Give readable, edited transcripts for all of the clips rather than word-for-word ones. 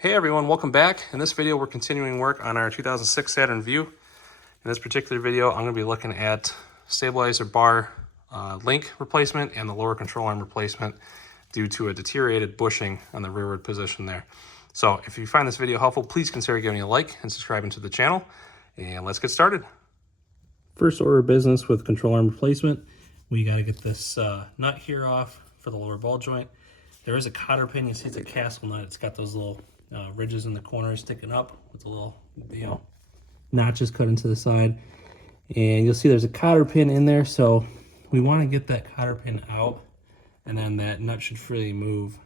Hey everyone, welcome back. In this video, we're continuing work on our 2006 Saturn Vue. In this particular video, I'm going to be looking at stabilizer bar link replacement and the lower control arm replacement due to a deteriorated bushing on the rearward position there. So if you find this video helpful, please consider giving it a like and subscribing to the channel, and let's get started. First order of business with control arm replacement, we got to get this nut here off for the lower ball joint. There is a cotter pin. You see it's a castle nut. It's got those little ridges in the corners sticking up with the little, notches cut into the side. And you'll see there's a cotter pin in there, so we want to get that cotter pin out, and then that nut should freely move.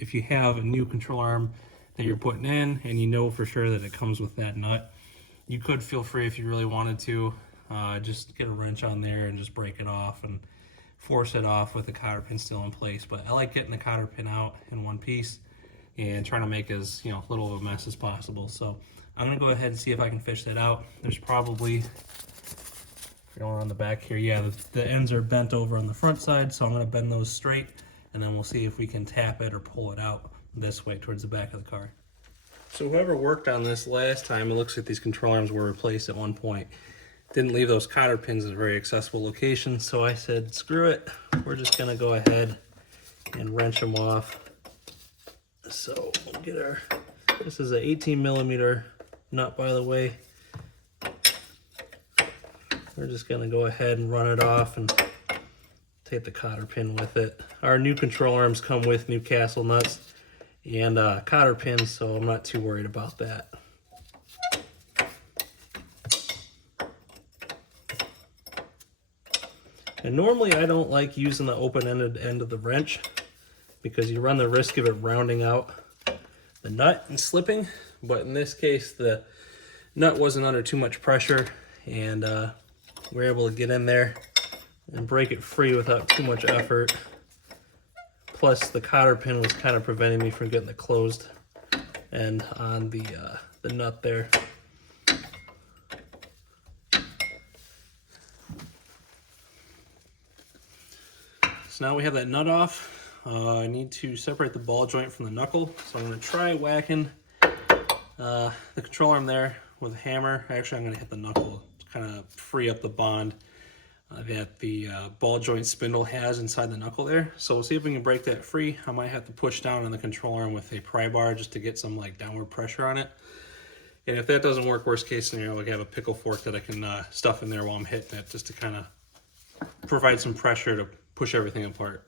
If you have a new control arm that you're putting in and you know for sure that it comes with that nut, you could feel free, if you really wanted to, just get a wrench on there and just break it off and force it off with the cotter pin still in place. But I like getting the cotter pin out in one piece and trying to make as little of a mess as possible. So I'm gonna go ahead and see if I can fish that out. There's probably, going on the back here, yeah, the ends are bent over on the front side, so I'm gonna bend those straight, and then we'll see if we can tap it or pull it out this way towards the back of the car. So whoever worked on this last time, it looks like these control arms were replaced at one point. Didn't leave those cotter pins in a very accessible location, so I said, screw it, we're just gonna go ahead and wrench them off. So we'll get our, this is an 18 millimeter nut, by the way. We're just gonna go ahead and run it off and take the cotter pin with it. Our new control arms come with new castle nuts and cotter pins, so I'm not too worried about that. And normally I don't like using the open-ended end of the wrench because you run the risk of it rounding out the nut and slipping. But in this case, the nut wasn't under too much pressure, and we were able to get in there and break it free without too much effort. Plus the cotter pin was kind of preventing me from getting the closed end on the nut there. So now we have that nut off. I need to separate the ball joint from the knuckle, so I'm going to try whacking the control arm there with a hammer. Actually, I'm going to hit the knuckle to kind of free up the bond that the ball joint spindle has inside the knuckle there. So we'll see if we can break that free. I might have to push down on the control arm with a pry bar just to get some downward pressure on it. And if that doesn't work, worst case scenario, I have a pickle fork that I can stuff in there while I'm hitting it, just to kind of provide some pressure to push everything apart.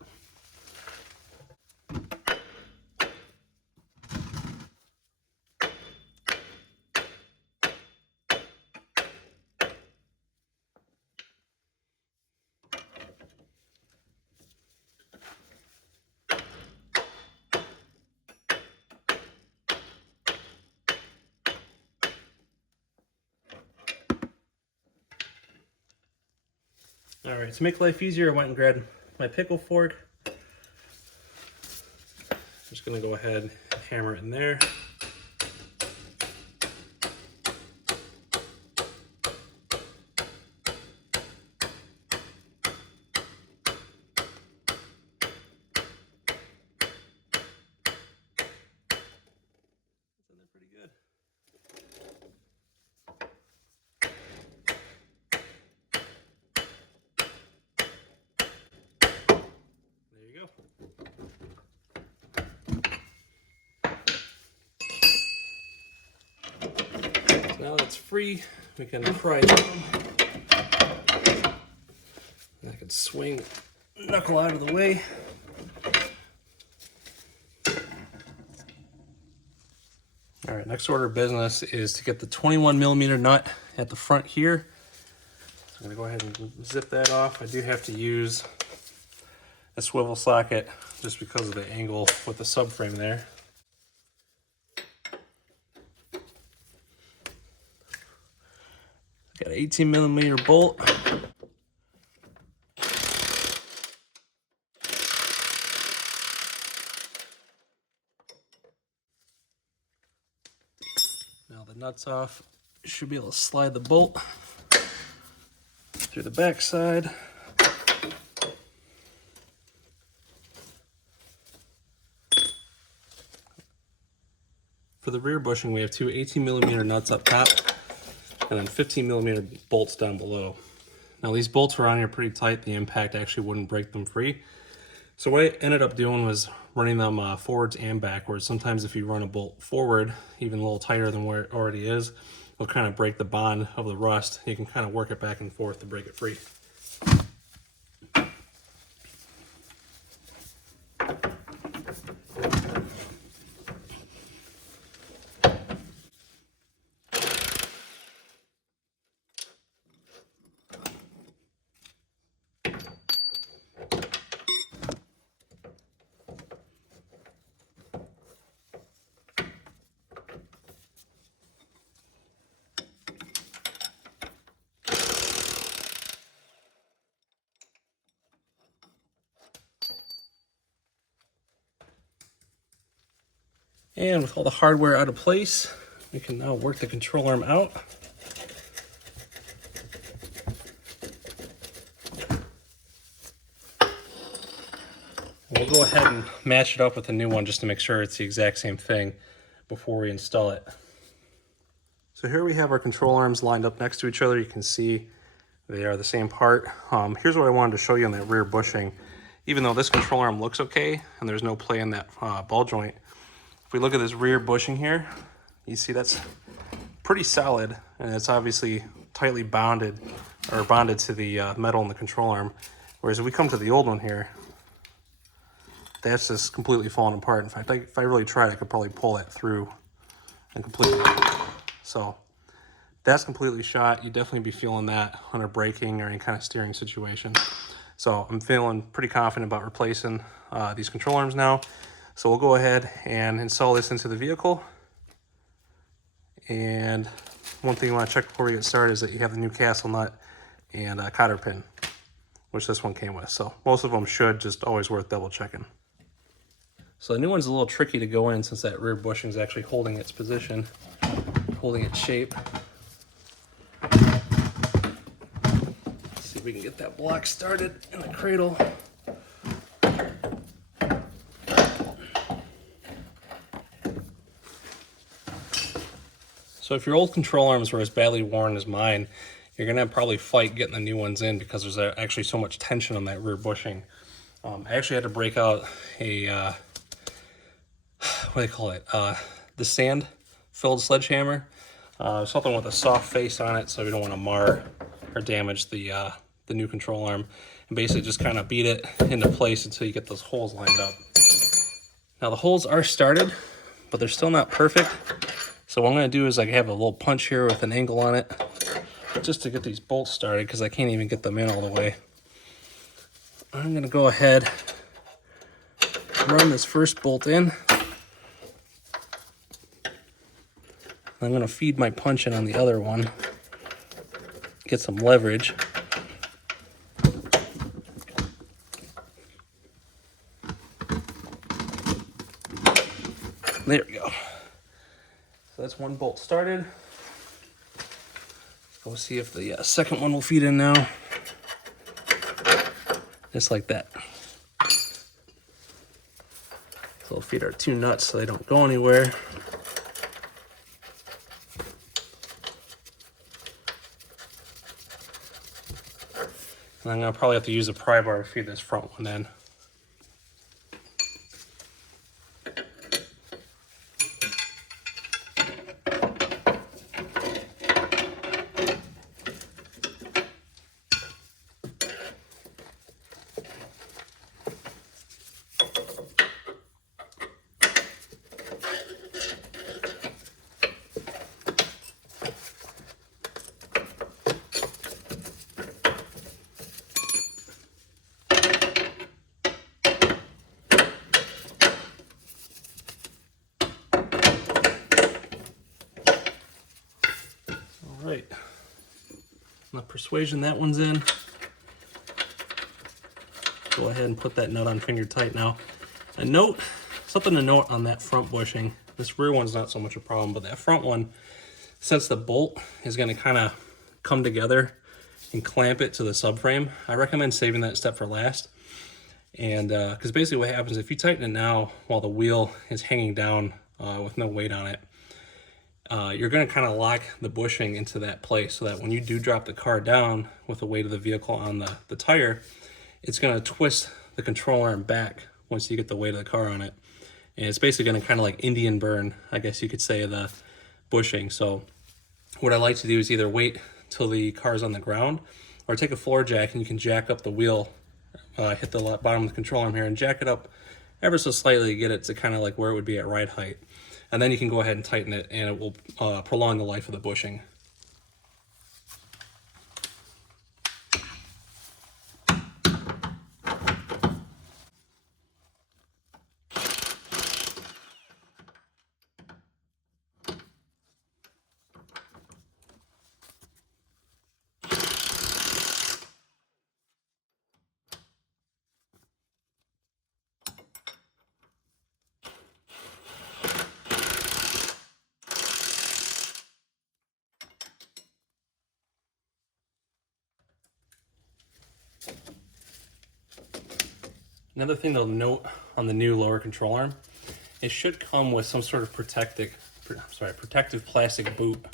All right, to make life easier, I went and grabbed my pickle fork. I'm just gonna go ahead and hammer it in there. It's in there pretty good. Now that it's free, we can pry it down. I can swing the knuckle out of the way. All right, next order of business is to get the 21 millimeter nut at the front here. So I'm gonna go ahead and zip that off. I do have to use a swivel socket just because of the angle with the subframe there. Got an 18 millimeter bolt. Now the nut's off. Should be able to slide the bolt through the back side. For the rear bushing, we have two 18mm nuts up top and then 15mm bolts down below. Now these bolts were on here pretty tight. The impact actually wouldn't break them free. So what I ended up doing was running them forwards and backwards. Sometimes if you run a bolt forward, even a little tighter than where it already is, it'll kind of break the bond of the rust. You can kind of work it back and forth to break it free. And with all the hardware out of place, we can now work the control arm out. We'll go ahead and match it up with a new one just to make sure it's the exact same thing before we install it. So here we have our control arms lined up next to each other. You can see they are the same part. Here's what I wanted to show you on that rear bushing. Even though this control arm looks okay and there's no play in that ball joint, if we look at this rear bushing here, you see that's pretty solid, and it's obviously tightly bonded to the metal in the control arm. Whereas if we come to the old one here, that's just completely falling apart. In fact, if I really tried, I could probably pull that through and completely. So that's completely shot. You'd definitely be feeling that under braking or any kind of steering situation. So I'm feeling pretty confident about replacing these control arms now. So we'll go ahead and install this into the vehicle. And one thing you want to check before we get started is that you have the new castle nut and cotter pin, which this one came with. So most of them should, just always worth double checking. So the new one's a little tricky to go in since that rear bushing is actually holding its position, holding its shape. Let's see if we can get that block started in the cradle. So if your old control arms were as badly worn as mine, you're gonna probably fight getting the new ones in because there's actually so much tension on that rear bushing. I actually had to break out a, what do they call it? The sand-filled sledgehammer. Something with a soft face on it so we don't want to mar or damage the new control arm. And basically just kind of beat it into place until you get those holes lined up. Now the holes are started, but they're still not perfect. So what I'm going to do is I have a little punch here with an angle on it just to get these bolts started because I can't even get them in all the way. I'm going to go ahead and run this first bolt in. I'm going to feed my punch in on the other one, get some leverage. There we go. So that's one bolt started. We'll see if the second one will feed in now. Just like that. So we'll feed our two nuts so they don't go anywhere. And I'm going to probably have to use a pry bar to feed this front one in. Right, the persuasion, that one's in. Go ahead and put that nut on finger tight now. Something to note on that front bushing. This rear one's not so much a problem, but that front one, since the bolt is going to kind of come together and clamp it to the subframe, I recommend saving that step for last. And because basically what happens if you tighten it now while the wheel is hanging down with no weight on it, you're going to kind of lock the bushing into that place so that when you do drop the car down with the weight of the vehicle on the tire, it's going to twist the control arm back once you get the weight of the car on it. And it's basically going to kind of like Indian burn, I guess you could say, the bushing. So what I like to do is either wait till the car's on the ground or take a floor jack and you can jack up the wheel, hit the bottom of the control arm here and jack it up ever so slightly to get it to kind of like where it would be at ride height. And then you can go ahead and tighten it and it will prolong the life of the bushing. Another thing to note on the new lower control arm, it should come with some sort of protective plastic boot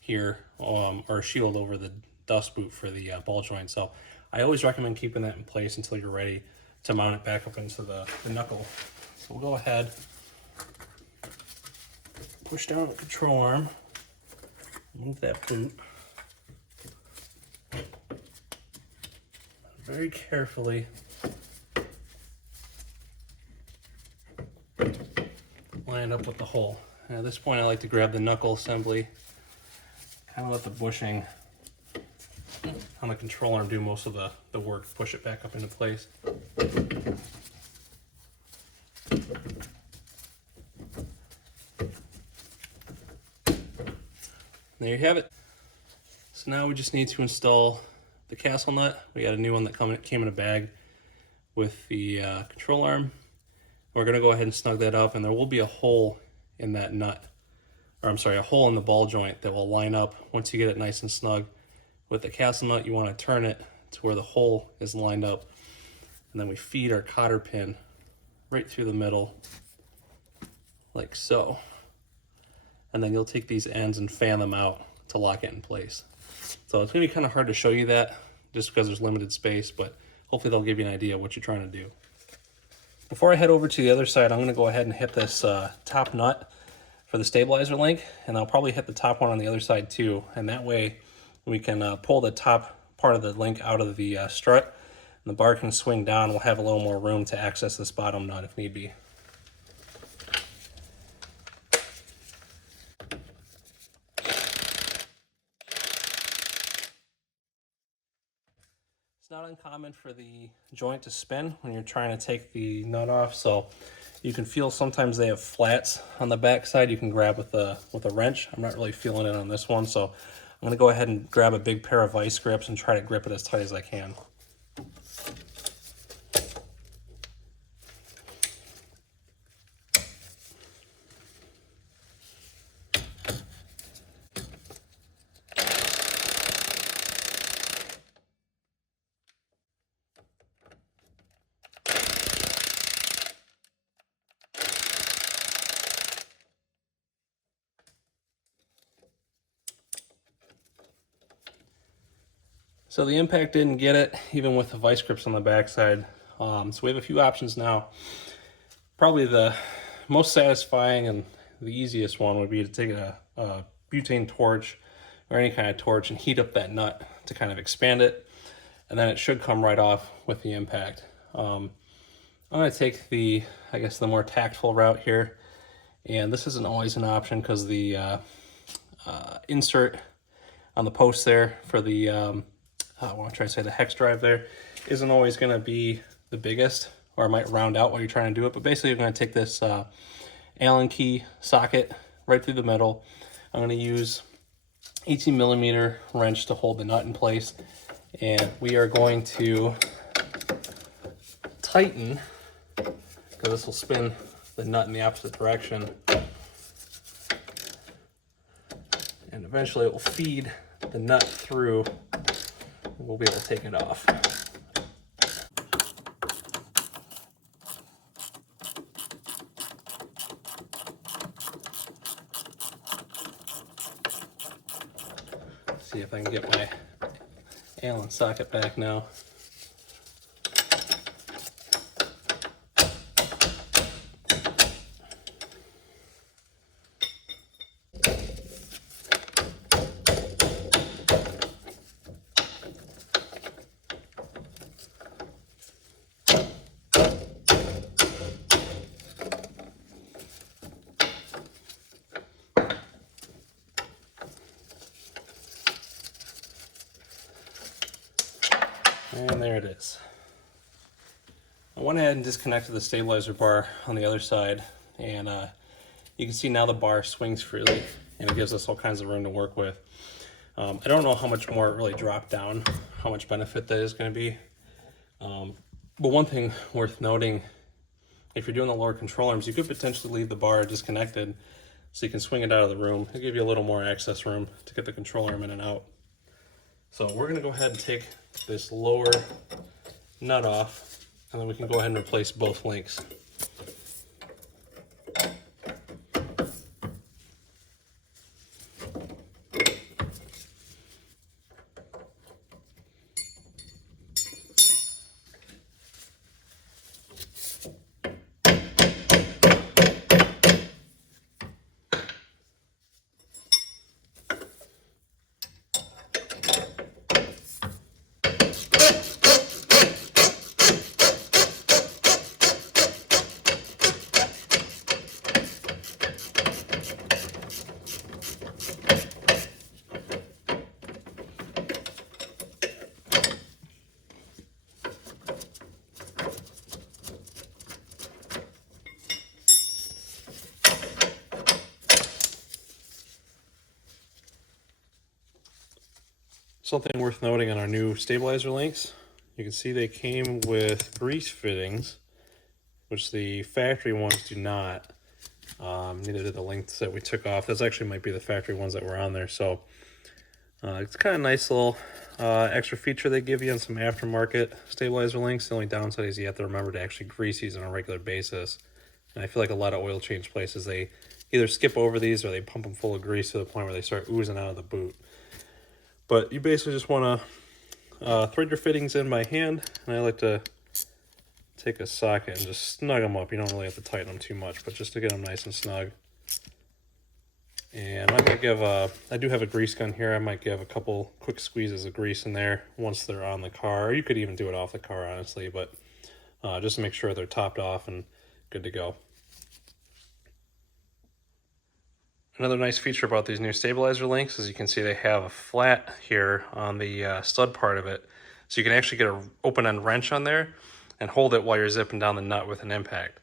here, or a shield over the dust boot for the ball joint. So I always recommend keeping that in place until you're ready to mount it back up into the knuckle. So we'll go ahead, push down the control arm, move that boot. Very carefully line up with the hole. And at this point I like to grab the knuckle assembly, kind of let the bushing on the control arm do most of the work, push it back up into place. There you have it. So now we just need to install the castle nut. We got a new one that came in a bag with the control arm. We're going to go ahead and snug that up, and there will be a hole in that nut, or I'm sorry, a hole in the ball joint that will line up once you get it nice and snug. With the castle nut, you want to turn it to where the hole is lined up, and then we feed our cotter pin right through the middle, like so. And then you'll take these ends and fan them out to lock it in place. So it's going to be kind of hard to show you that just because there's limited space, but hopefully they'll give you an idea of what you're trying to do. Before I head over to the other side, I'm going to go ahead and hit this top nut for the stabilizer link, and I'll probably hit the top one on the other side too, and that way we can pull the top part of the link out of the strut, and the bar can swing down. We'll have a little more room to access this bottom nut if need be. It's not uncommon for the joint to spin when you're trying to take the nut off, so you can feel sometimes they have flats on the back side you can grab with a wrench. I'm not really feeling it on this one, so I'm going to go ahead and grab a big pair of vice grips and try to grip it as tight as I can. So the impact didn't get it, even with the vice grips on the backside. So we have a few options now. Probably the most satisfying and the easiest one would be to take a butane torch or any kind of torch and heat up that nut to kind of expand it, and then it should come right off with the impact. I'm going to take the more tactful route here, and this isn't always an option because the insert on the post there for the the hex drive there isn't always going to be the biggest, or it might round out while you're trying to do it. But basically you're going to take this Allen key socket right through the middle. I'm going to use 18mm wrench to hold the nut in place, and we are going to tighten, because this will spin the nut in the opposite direction, and eventually it will feed the nut through. We'll be able to take it off. see if I can get my Allen socket back now. And there it is. I went ahead and disconnected the stabilizer bar on the other side, and you can see now the bar swings freely, and it gives us all kinds of room to work with. I don't know how much more it really dropped down, how much benefit that is going to be. But one thing worth noting, if you're doing the lower control arms, you could potentially leave the bar disconnected so you can swing it out of the room. It'll give you a little more access room to get the control arm in and out. So we're going to go ahead and take this lower nut off, and then we can go ahead and replace both links. Something worth noting on our new stabilizer links, you can see they came with grease fittings, which the factory ones do not. Neither did the links that we took off. Those actually might be the factory ones that were on there. So it's kind of a nice little extra feature they give you on some aftermarket stabilizer links. The only downside is you have to remember to actually grease these on a regular basis. And I feel like a lot of oil change places, they either skip over these or they pump them full of grease to the point where they start oozing out of the boot. But you basically just want to thread your fittings in by hand, and I like to take a socket and just snug them up. You don't really have to tighten them too much, but just to get them nice and snug. And I might give I do have a grease gun here. I might give a couple quick squeezes of grease in there once they're on the car. Or you could even do it off the car, honestly, but just to make sure they're topped off and good to go. Another nice feature about these new stabilizer links is you can see they have a flat here on the stud part of it. So you can actually get an open end wrench on there and hold it while you're zipping down the nut with an impact.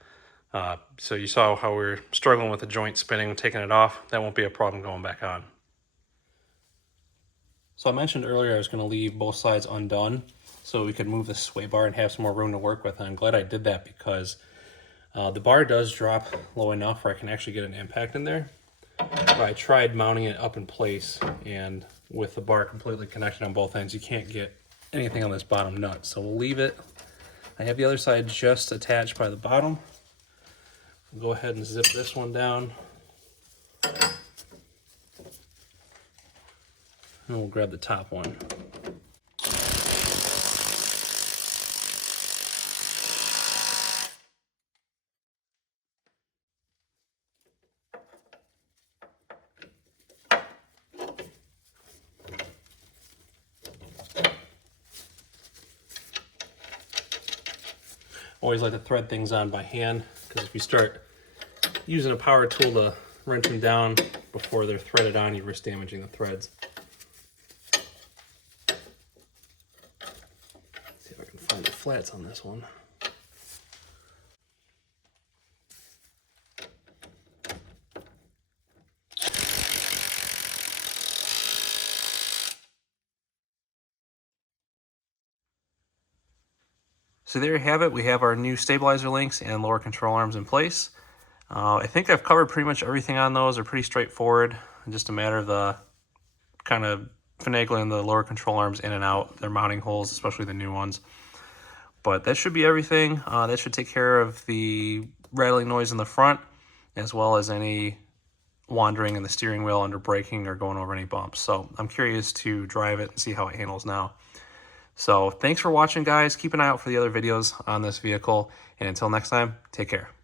So you saw how we were struggling with the joint spinning and taking it off. That won't be a problem going back on. So I mentioned earlier I was going to leave both sides undone so we could move the sway bar and have some more room to work with. And I'm glad I did that because the bar does drop low enough where I can actually get an impact in there. But I tried mounting it up in place, and with the bar completely connected on both ends, you can't get anything on this bottom nut. So we'll leave it. I have the other side just attached by the bottom. We'll go ahead and zip this one down. And we'll grab the top one. Always like to thread things on by hand, because if you start using a power tool to wrench them down before they're threaded on, you risk damaging the threads. Let's see if I can find the flats on this one. So there you have it. We have our new stabilizer links and lower control arms in place. I think I've covered pretty much everything on those. They're pretty straightforward. Just a matter of the kind of finagling the lower control arms in and out, their mounting holes, especially the new ones. But that should be everything. That should take care of the rattling noise in the front, as well as any wandering in the steering wheel under braking or going over any bumps. So I'm curious to drive it and see how it handles now. So thanks for watching, guys. Keep an eye out for the other videos on this vehicle. And until next time, take care.